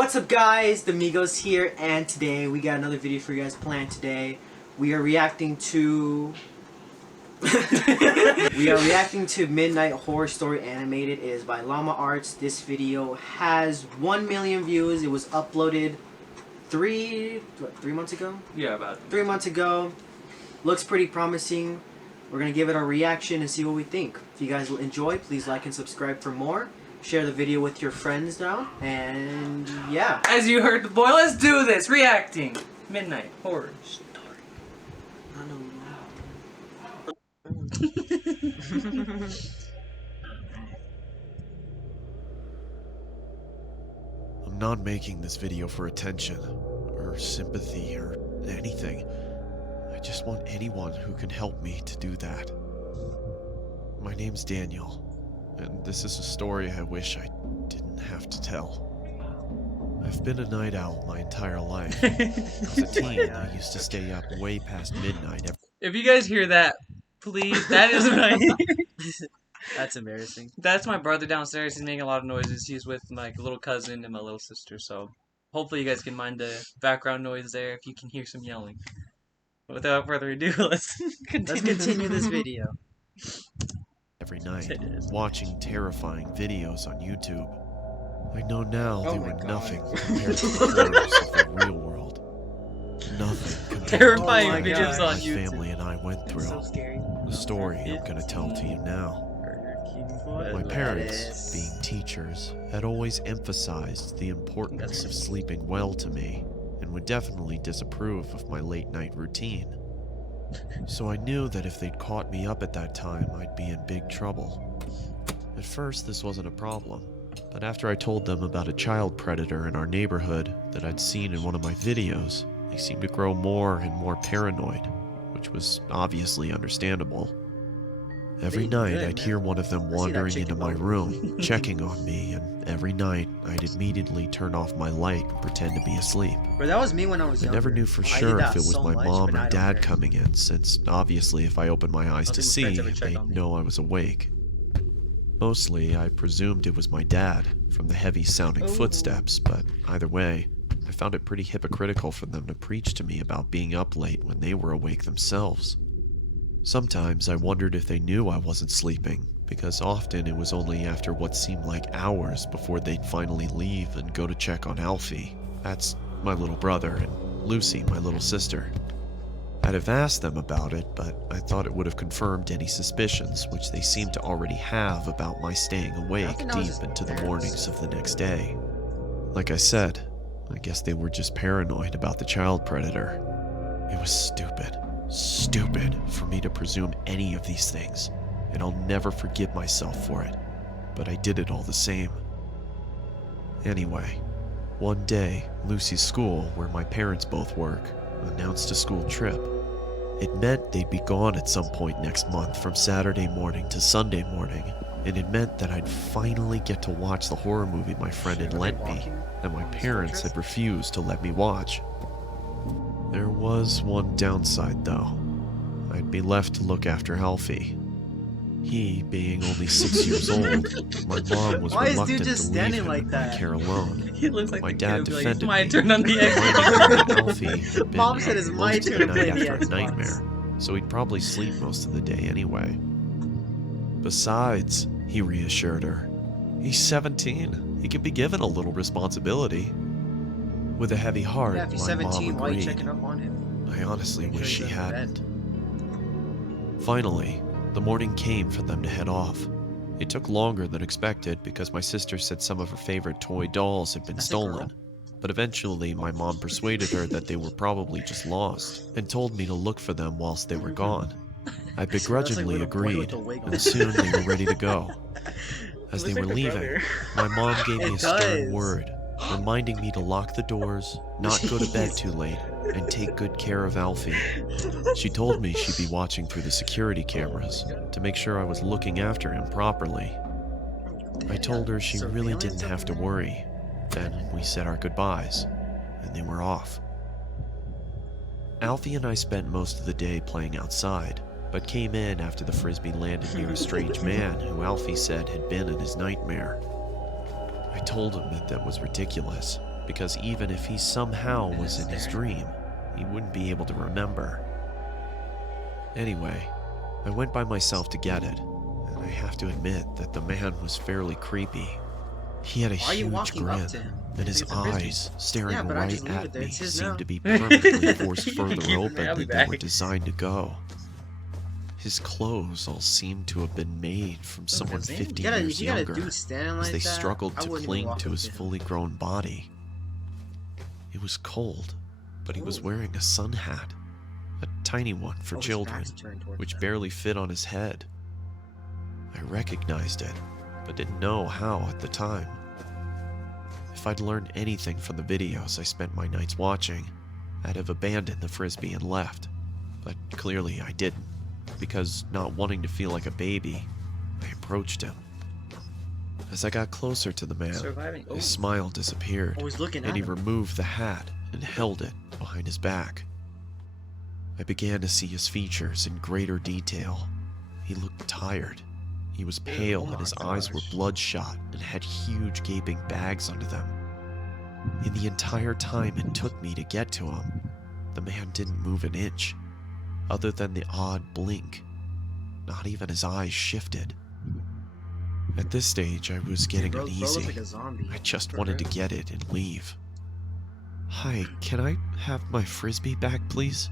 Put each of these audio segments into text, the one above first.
What's up guys, Demigos here, and today we got another video for you guys planned today. We are reacting to Midnight Horror Story Animated. It is by Llama Arts. This video has 1 million views. It was uploaded three months ago? Yeah, about 3 months ago. Looks pretty promising. We're gonna give it a reaction and see what we think. If you guys will enjoy, please like and subscribe for more. Share the video with your friends now, and yeah. As you heard the boy, let's do this! Reacting! Midnight Horror Story. I don't know. I'm not making this video for attention, or sympathy, or anything. I just want anyone who can help me to do that. My name's Daniel. And this is a story I wish I didn't have to tell. I've been a night owl my entire life. As a teen, I used to stay up way past midnight. If you guys hear that, please, that is my... That's embarrassing. That's my brother downstairs. He's making a lot of noises. He's with my little cousin and my little sister, so hopefully you guys can mind the background noise there if you can hear some yelling. Without further ado, let's continue this video. Every night, watching terrifying videos on YouTube. I know now they were nothing compared to the horrors of the real world. Nothing compared Terrifying to videos what on my YouTube. family and I went through. So scary. The story I'm gonna tell to you now. My parents, being teachers, had always emphasized the importance of sleeping well to me, and would definitely disapprove of my late night routine. So I knew that if they'd caught me up at that time, I'd be in big trouble. At first, this wasn't a problem, but after I told them about a child predator in our neighborhood that I'd seen in one of my videos, they seemed to grow more and more paranoid, which was obviously understandable. Every night, I'd hear one of them wandering into my room, checking on me, and every night, I'd immediately turn off my light and pretend to be asleep. Bro, that was me when I was I younger. never knew for I did sure that if it was so my much, mom but I or don't dad care. coming in, since obviously if I opened my eyes to see, my friends ever check on they'd me. know I was awake. Mostly, I presumed it was my dad, from the heavy-sounding footsteps, but either way, I found it pretty hypocritical for them to preach to me about being up late when they were awake themselves. Sometimes I wondered if they knew I wasn't sleeping, because often it was only after what seemed like hours before they'd finally leave and go to check on Alfie. That's my little brother, and Lucy, my little sister. I'd have asked them about it, but I thought it would have confirmed any suspicions which they seemed to already have about my staying awake deep into the mornings of the next day. Like I said, I guess they were just paranoid about the child predator. It was stupid for me to presume any of these things, and I'll never forgive myself for it, but I did it all the same. Anyway, one day, Lucy's school, where my parents both work, announced a school trip. It meant they'd be gone at some point next month from Saturday morning to Sunday morning, and it meant that I'd finally get to watch the horror movie my friend had lent me, that my parents had refused to let me watch. There was one downside though. I'd be left to look after Alfie. He, being only 6 years old, my mom was Why is dude reluctant just to leave standing him like in my that? care alone. It looks like My the dad kid would be defended like, me. it's my turn on the Reminding Xbox. Alfie had been Mom said it's my most of turn to the play night the after a Xbox. nightmare, so he'd probably sleep most of the day anyway. Besides, he reassured her, he's 17. He can be given a little responsibility. With a heavy heart, Yeah, if he's my 17, mom why are you agreed. checking up on him? I honestly Make sure wish she he's in bed. hadn't. Finally, the morning came for them to head off. It took longer than expected because my sister said some of her favorite toy dolls had been That's a stolen. girl. But eventually, my mom persuaded her that they were probably just lost and told me to look for them whilst they were gone. I begrudgingly little boy with agreed, a wig on. and soon they were ready to go. As they Looks were like her leaving, brother. my mom gave me It a stern does. word, reminding me to lock the doors, not go to bed too late, and take good care of Alfie. She told me she'd be watching through the security cameras to make sure I was looking after him properly. I told her she really didn't have to worry. Then we said our goodbyes, and they were off. Alfie and I spent most of the day playing outside, but came in after the frisbee landed near a strange man who Alfie said had been in his nightmare. I told him that was ridiculous, because even if he somehow was in his dream, he wouldn't be able to remember. Anyway, I went by myself to get it, and I have to admit that the man was fairly creepy. He had a Why are you huge walking up grin, to him? and his It's a frisbee. eyes, staring Yeah, but I right just leave it at there. me, It's his seemed now. to be permanently forced Keep further it open alley than they were back. designed to go. His clothes all seemed to have been made from someone Damn, 50 you years got a younger, dude standing as like they that, struggled I to wouldn't even cling walk to up his him. fully grown body. It was cold, but he was Ooh. wearing a sun hat, a tiny one for His children, back's turned towards which them. barely fit on his head. I recognized it, but didn't know how at the time. If I'd learned anything from the videos I spent my nights watching, I'd have abandoned the frisbee and left. But clearly I didn't, because not wanting to feel like a baby, I approached him. As I got closer to the man, Surviving. Oh, his smile disappeared, I was looking at and he him. removed the hat and held it behind his back. I began to see his features in greater detail. He looked tired. He was pale, oh and his my eyes were gosh. bloodshot and had huge gaping bags under them. In the entire time it took me to get to him, the man didn't move an inch, other than the odd blink. Not even his eyes shifted. At this stage, I was getting Bro looks uneasy. like a zombie. I just For wanted to real. get it and leave. Hi, can I have my frisbee back, please?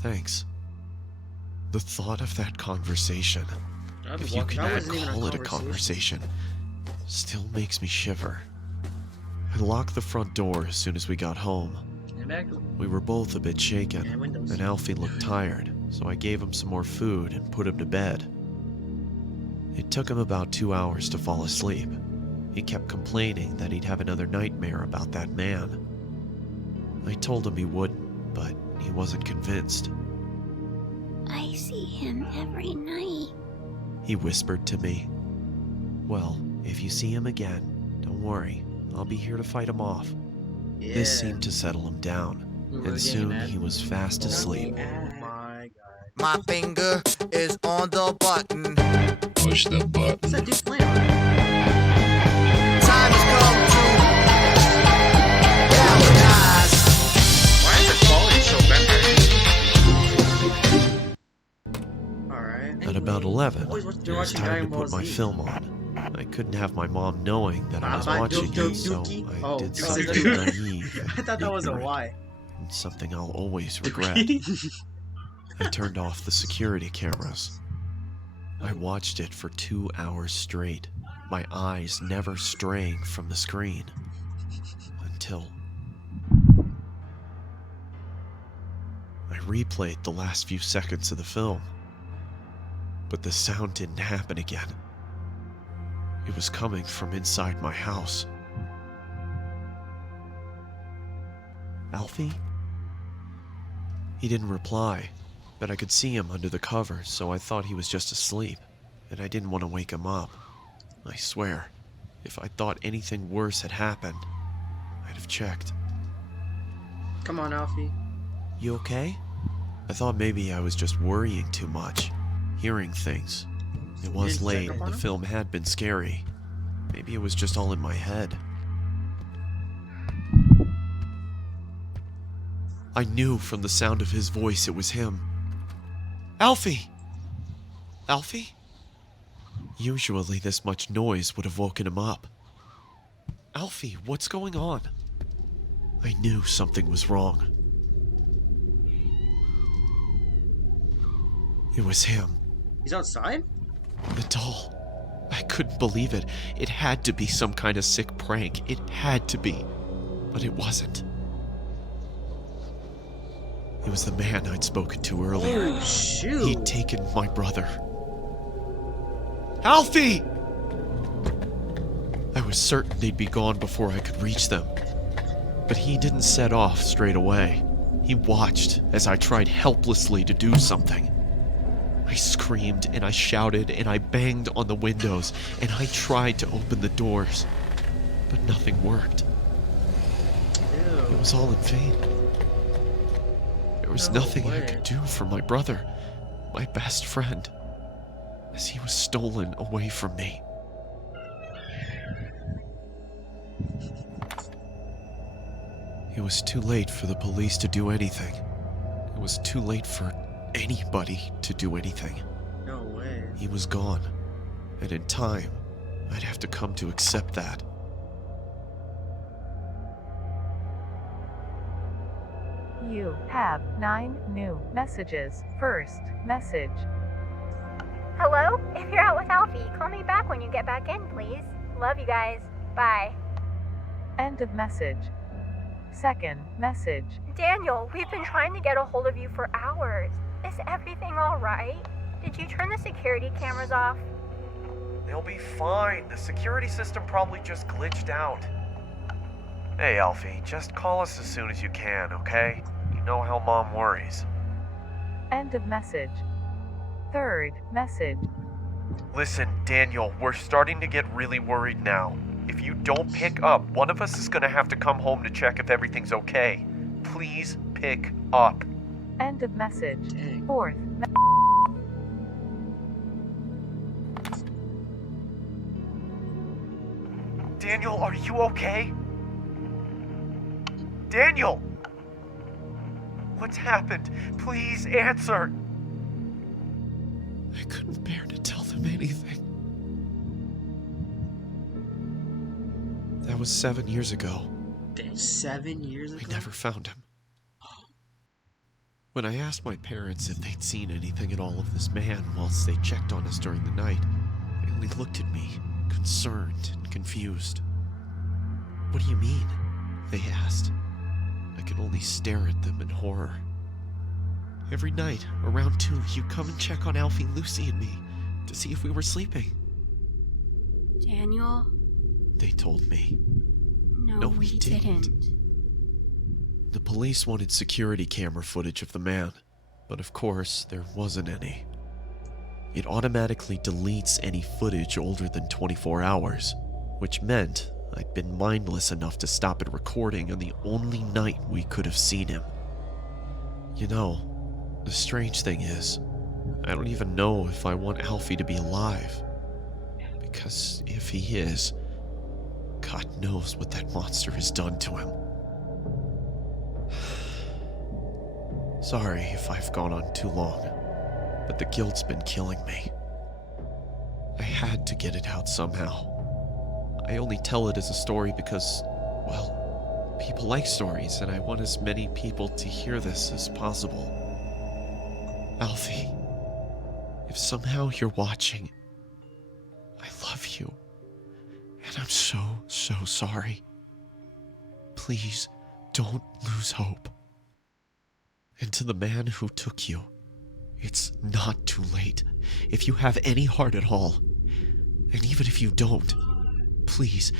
Thanks. The thought of that conversation, I'd be if you walking can That back. wasn't even a call it a conversation. conversation, still makes me shiver. I locked the front door as soon as we got home. And back. We were both a bit And shaken, windows. and Alfie looked tired, so I gave him some more food and put him to bed. It took him about 2 hours to fall asleep. He kept complaining that he'd have another nightmare about that man. I told him he wouldn't, but he wasn't convinced. I see him every night. He whispered to me. Well, if you see him again, don't worry. I'll be here to fight him off. Yeah. This seemed to settle him down, and soon he was fast asleep. Oh my god. My finger is on the button. Push the button. What's that dude playing on? Time has come to galvanize. Why is the quality so bad? Alright. At about 11, Always it they're was watching time to Dragon Ball put my Z. film on. I couldn't have my mom knowing that I was Baba watching Dookie it, so Dookie? I Oh, did you something said Dookie. naive I thought that was a ignorant, Y. and something I'll always regret. I turned off the security cameras. I watched it for 2 hours straight, my eyes never straying from the screen. Until I replayed the last few seconds of the film. But the sound didn't happen again. It was coming from inside my house. Alfie? He didn't reply, but I could see him under the covers, so I thought he was just asleep, and I didn't want to wake him up. I swear, if I thought anything worse had happened, I'd have checked. Come on, Alfie. You okay? I thought maybe I was just worrying too much, hearing things. It was didn't check late, up and on the him? film had been scary. Maybe it was just all in my head. I knew from the sound of his voice it was him. Alfie! Alfie? Usually this much noise would have woken him up. Alfie, what's going on? I knew something was wrong. It was him. He's outside? The doll. I couldn't believe it. It had to be some kind of sick prank. It had to be. But it wasn't. It was the man I'd spoken to earlier. Oh, shoot. He'd taken my brother. Alfie! I was certain they'd be gone before I could reach them. But he didn't set off straight away. He watched as I tried helplessly to do something. I screamed and I shouted and I banged on the windows and I tried to open the doors. But nothing worked. It Ew. was all in vain. There was No nothing I way. could do for my brother, my best friend, as he was stolen away from me. It was too late for the police to do anything. It was too late for anybody to do anything. No way. He was gone. And in time, I'd have to come to accept that. You have 9 new messages. First message. Hello? If you're out with Alfie, call me back when you get back in, please. Love you guys. Bye. End of message. Second message. Daniel, we've been trying to get a hold of you for hours. Is everything alright? Did you turn the security cameras off? They'll be fine. The security system probably just glitched out. Hey, Alfie, just call us as soon as you can, okay? You know how Mom worries. End of message. Third message. Listen, Daniel, we're starting to get really worried now. If you don't pick up, one of us is gonna have to come home to check if everything's okay. Please pick up. End of message. Dang. Fourth Daniel, are you okay? Daniel! What's happened? Please answer! I couldn't bear to tell them anything. That was 7 years ago. 7 years ago? We never found him. When I asked my parents if they'd seen anything at all of this man whilst they checked on us during the night, they only looked at me, concerned and confused. What do you mean? They asked. I could only stare at them in horror. Every night, around 2, you'd come and check on Alfie, Lucy, and me to see if we were sleeping. Daniel? They told me. No, we didn't. The police wanted security camera footage of the man, but of course, there wasn't any. It automatically deletes any footage older than 24 hours, which meant I'd been mindless enough to stop it recording on the only night we could have seen him. You know, the strange thing is, I don't even know if I want Alfie to be alive. Because if he is, God knows what that monster has done to him. Sorry if I've gone on too long, but the guilt's been killing me. I had to get it out somehow. I only tell it as a story because, well, people like stories, and I want as many people to hear this as possible. Alfie, if somehow you're watching, I love you, and I'm so sorry. Please don't lose hope. And to the man who took you, it's not too late. If you have any heart at all, and even if you don't, please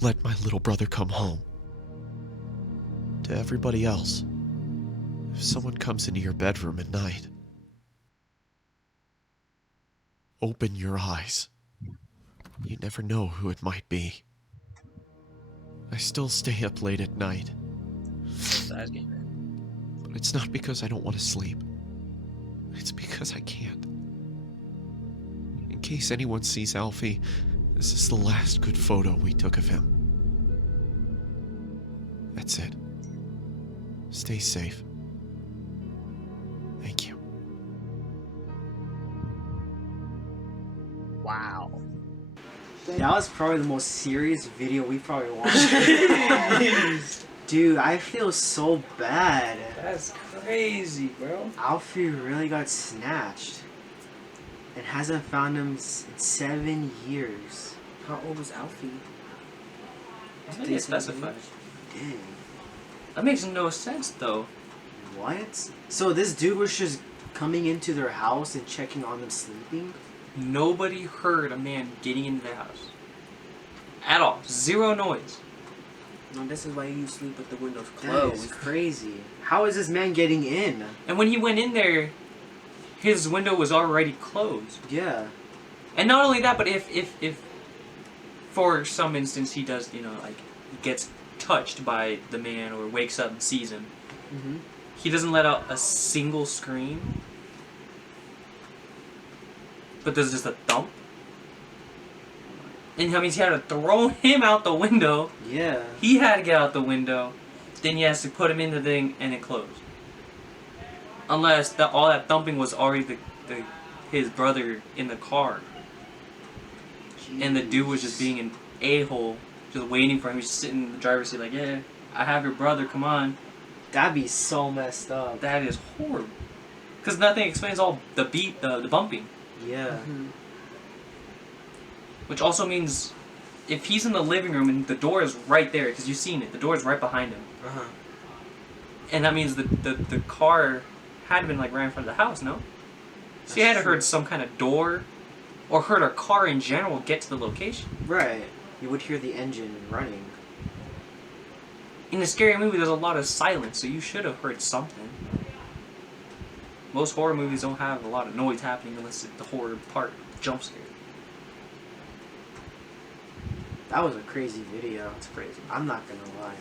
let my little brother come home. To everybody else, if someone comes into your bedroom at night, open your eyes. You never know who it might be. I still stay up late at night. Size game, man. But it's not because I don't want to sleep. It's because I can't. In case anyone sees Alfie, this is the last good photo we took of him. That's it. Stay safe. Thank you. Wow. That was probably the most serious video we probably watched. Dude, I feel so bad. That's crazy, bro. Alfie really got snatched. And hasn't found him in 7 years. How old was Alfie? It's not yet specified. Dang. That makes no sense, though. What? So this dude was just coming into their house and checking on them sleeping? Nobody heard a man getting into the house. At all. Zero noise. No, this is why you sleep with the windows That closed. is crazy. How is this man getting in? And when he went in there, his window was already closed. Yeah. And not only that, but if for some instance he does, like, gets touched by the man or wakes up and sees him, Mm-hmm. he doesn't let out a single scream. But there's just a thump. And that means he had to throw him out the window. Yeah. He had to get out the window. then he has to put him in the thing and it closed. Unless all that thumping was already his brother in the car. And the dude was just being an a-hole, just waiting for him. He's just sitting in the driver's seat like, yeah, I have your brother, come on. That'd be so messed up. That is horrible. Because nothing explains all the bumping. Yeah. Which also means if he's in the living room and the door is right there, because you've seen it, the door is right behind him. And that means the car had been like right in front of the house, no? So you had to heard some kind of door, or heard a car in general get to the location. Right. You would hear the engine running. In a scary movie, there's a lot of silence, so you should have heard something. Most horror movies don't have a lot of noise happening unless the horror part jump scare. That was a crazy video. It's crazy. I'm not gonna lie.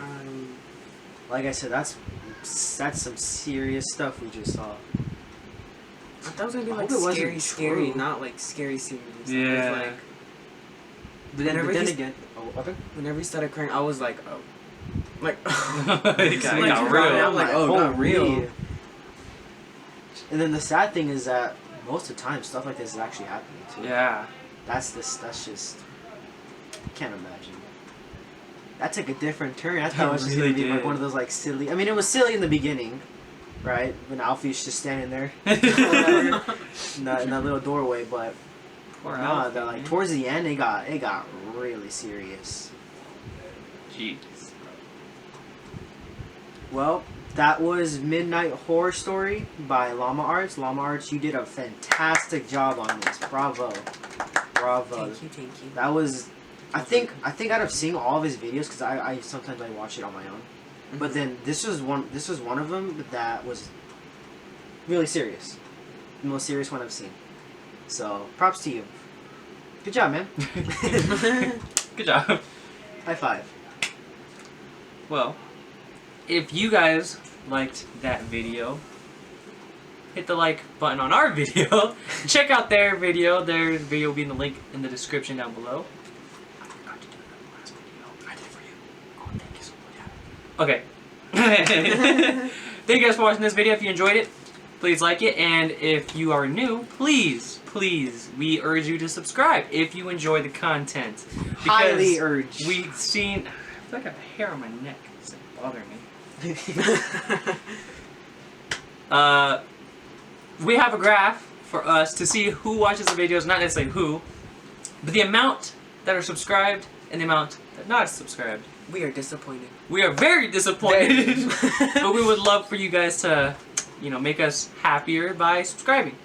Like I said, that's some serious stuff we just saw. I thought it was gonna be I like hope it wasn't scary, scary, true. not like scary serious. Yeah. Like, But whenever then he's- again, okay. whenever he started crying, I was like, oh, like, It got like, real. I'm like, oh, not real. holy. And then the sad thing is that most of the time stuff like this is actually happening too. Yeah. That's just I can't imagine. That took a different turn. I thought it was just really gonna be like did. one of those like silly. I mean, it was silly in the beginning, right? When Alfie's just standing there in that little doorway, but Poor no, Alfie, like man. towards the end, it got really serious. Jeez. Well, that was Midnight Horror Story by Llama Arts. Llama Arts, you did a fantastic job on this. Bravo. Bravo. Thank you. That was, I think out of seeing all of his videos, because I sometimes I watch it on my own, but then this was one of them that was really serious, the most serious one I've seen. So props to you. Good job, man. Good job. High five. Well, if you guys liked that video, hit the like button on our video. Check out their video. Their video will be in the link in the description down below. I forgot to do that last video. I did it for you. Oh, thank you so much. Okay. Thank you guys for watching this video. If you enjoyed it, please like it. And if you are new, please, we urge you to subscribe if you enjoy the content. Because Highly urge. we've seen... I feel like I have hair on my neck. It's like bothering me. We have a graph for us to see who watches the videos, not necessarily who, but the amount that are subscribed and the amount that are not subscribed. We are disappointed. We are very disappointed, but we would love for you guys to, make us happier by subscribing.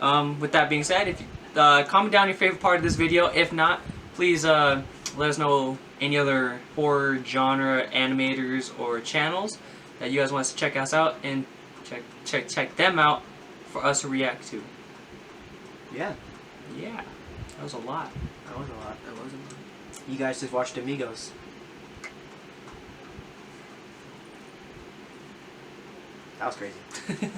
With that being said, if you, comment down your favorite part of this video. If not, please let us know any other horror genre animators or channels that you guys want us to check us out and check them out for us to react to. Yeah, Yeah, that was a lot. that was a lot. That wasn't. You guys just watched Demigos. That was crazy.